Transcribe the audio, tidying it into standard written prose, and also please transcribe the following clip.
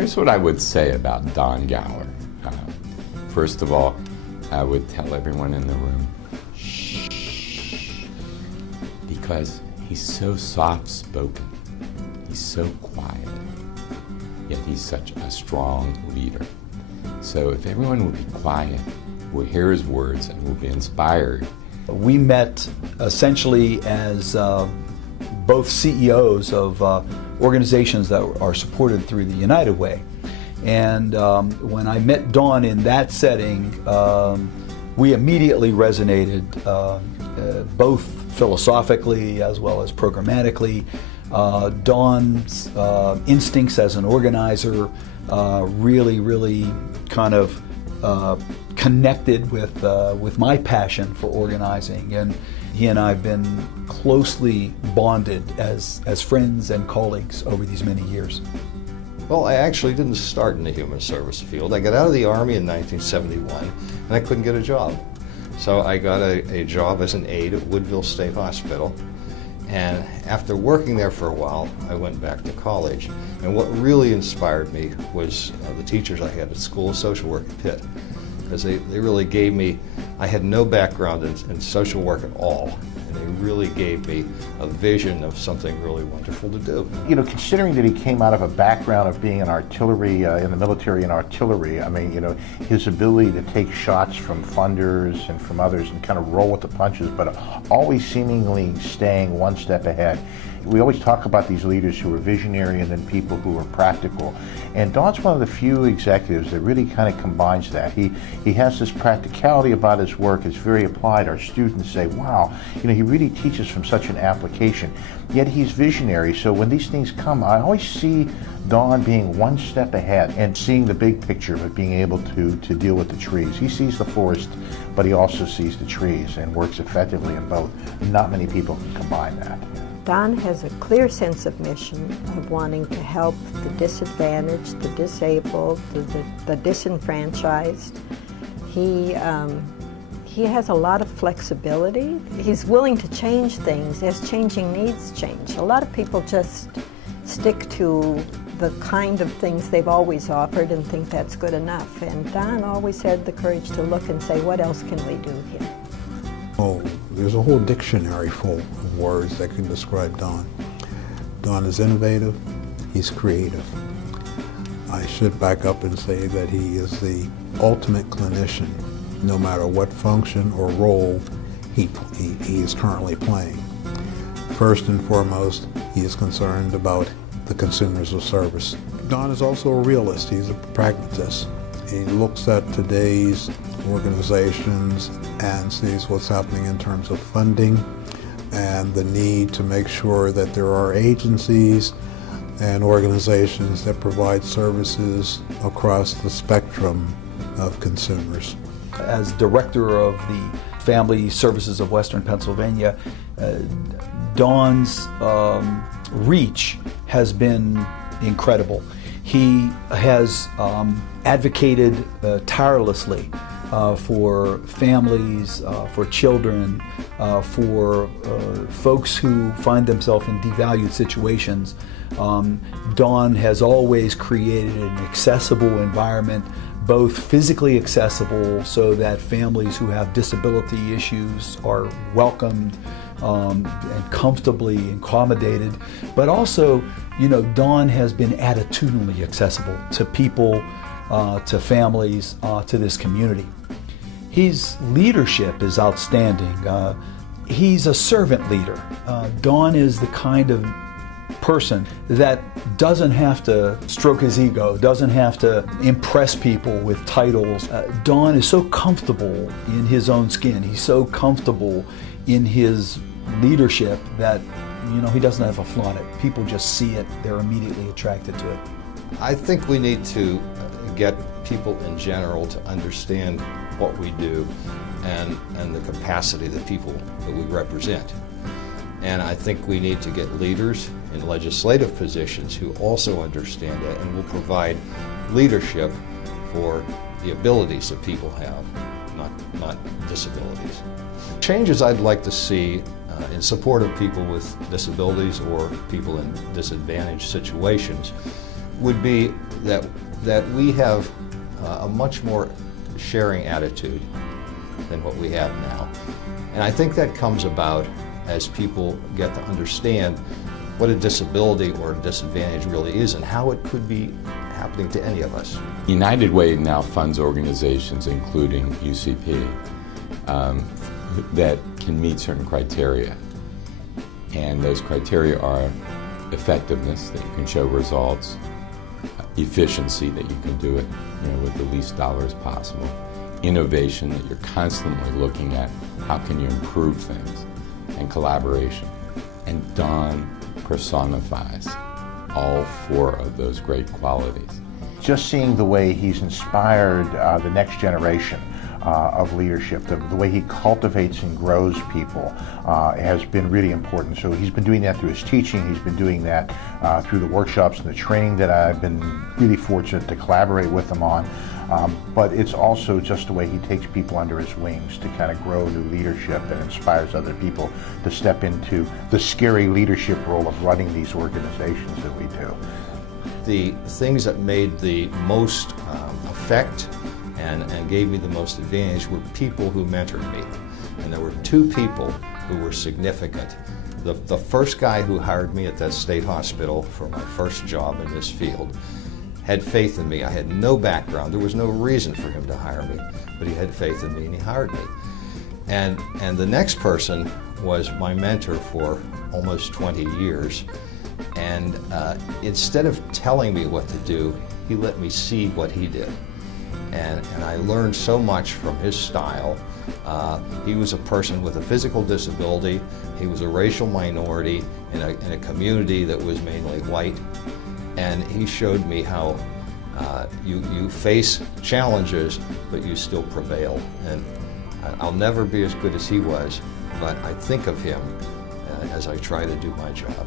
Here's what I would say about Don Goughler. First of all, I would tell everyone in the room, shh, because he's so soft-spoken, he's so quiet, yet he's such a strong leader. So if everyone would be quiet, we'll hear his words and we'll be inspired. We met essentially as both CEOs of organizations that are supported through the United Way. And when I met Don in that setting, we immediately resonated both philosophically as well as programmatically. Don's instincts as an organizer really kind of connected with my passion for organizing, and he and I have been closely bonded as friends and colleagues over these many years. Well, I actually didn't start in the human service field. I got out of the Army in 1971 and I couldn't get a job. So I got a job as an aide at Woodville State Hospital. And after working there for a while, I went back to college. And what really inspired me was the teachers I had at School of Social Work at Pitt. Because they really gave me, I had no background in social work at all. And they really gave me a vision of something really wonderful to do. You know, considering that he came out of a background of being in artillery, in the military and artillery, I mean, you know, his ability to take shots from funders and from others and kind of roll with the punches, but always seemingly staying one step ahead. We always talk about these leaders who are visionary and then people who are practical. And Don's one of the few executives that really kind of combines that. He has this practicality about his work. It's very applied. Our students say, wow, you know, he really teaches from such an application. Yet he's visionary. So when these things come, I always see Don being one step ahead and seeing the big picture of being able to deal with the trees. He sees the forest, but he also sees the trees and works effectively in both. Not many people can combine that. Don has a clear sense of mission of wanting to help the disadvantaged, the disabled, the disenfranchised. He has a lot of flexibility. He's willing to change things as changing needs change. A lot of people just stick to the kind of things they've always offered and think that's good enough. And Don always had the courage to look and say, what else can we do here? Oh, there's a whole dictionary full of words that can describe Don. Don is innovative, he's creative. I should back up and say that he is the ultimate clinician, no matter what function or role he is currently playing. First and foremost, he is concerned about the consumers of service. Don is also a realist, he's a pragmatist. He looks at today's organizations and sees what's happening in terms of funding and the need to make sure that there are agencies and organizations that provide services across the spectrum of consumers. As director of the Family Services of Western Pennsylvania, Don's reach has been incredible. He has advocated tirelessly for families, for children, for folks who find themselves in devalued situations. Don has always created an accessible environment, both physically accessible so that families who have disability issues are welcomed and comfortably accommodated, but also, you know, Don has been attitudinally accessible to people, to families, to this community. His leadership is outstanding. He's a servant leader. Don is the kind of person that doesn't have to stroke his ego, doesn't have to impress people with titles. Don is so comfortable in his own skin. He's so comfortable in his leadership that, you know, he doesn't have to flaunt it. People just see it, they're immediately attracted to it. I think we need to get people in general to understand what we do and the capacity of the people that we represent. And I think we need to get leaders in legislative positions who also understand that and will provide leadership for the abilities that people have, not disabilities. Changes I'd like to see in support of people with disabilities or people in disadvantaged situations would be that we have a much more sharing attitude than what we have now. And I think that comes about as people get to understand what a disability or a disadvantage really is and how it could be happening to any of us. United Way now funds organizations, including UCP, that can meet certain criteria. And those criteria are effectiveness, that you can show results, efficiency, that you can do it with the least dollars possible, innovation, that you're constantly looking at how can you improve things, and collaboration. And Don personifies all four of those great qualities. Just seeing the way he's inspired the next generation of leadership, the way he cultivates and grows people has been really important. So he's been doing that through his teaching, he's been doing that through the workshops and the training that I've been really fortunate to collaborate with him on. But it's also just the way he takes people under his wings to kind of grow new leadership and inspires other people to step into the scary leadership role of running these organizations that we do. The things that made the most effect and gave me the most advantage were people who mentored me. And there were two people who were significant. The first guy who hired me at that state hospital for my first job in this field had faith in me. I had no background. There was no reason for him to hire me, but he had faith in me and he hired me. And the next person was my mentor for almost 20 years. And instead of telling me what to do, he let me see what he did. And I learned so much from his style. He was a person with a physical disability. He was a racial minority in a community that was mainly white. And he showed me how you face challenges, but you still prevail. And I'll never be as good as he was, but I think of him as I try to do my job.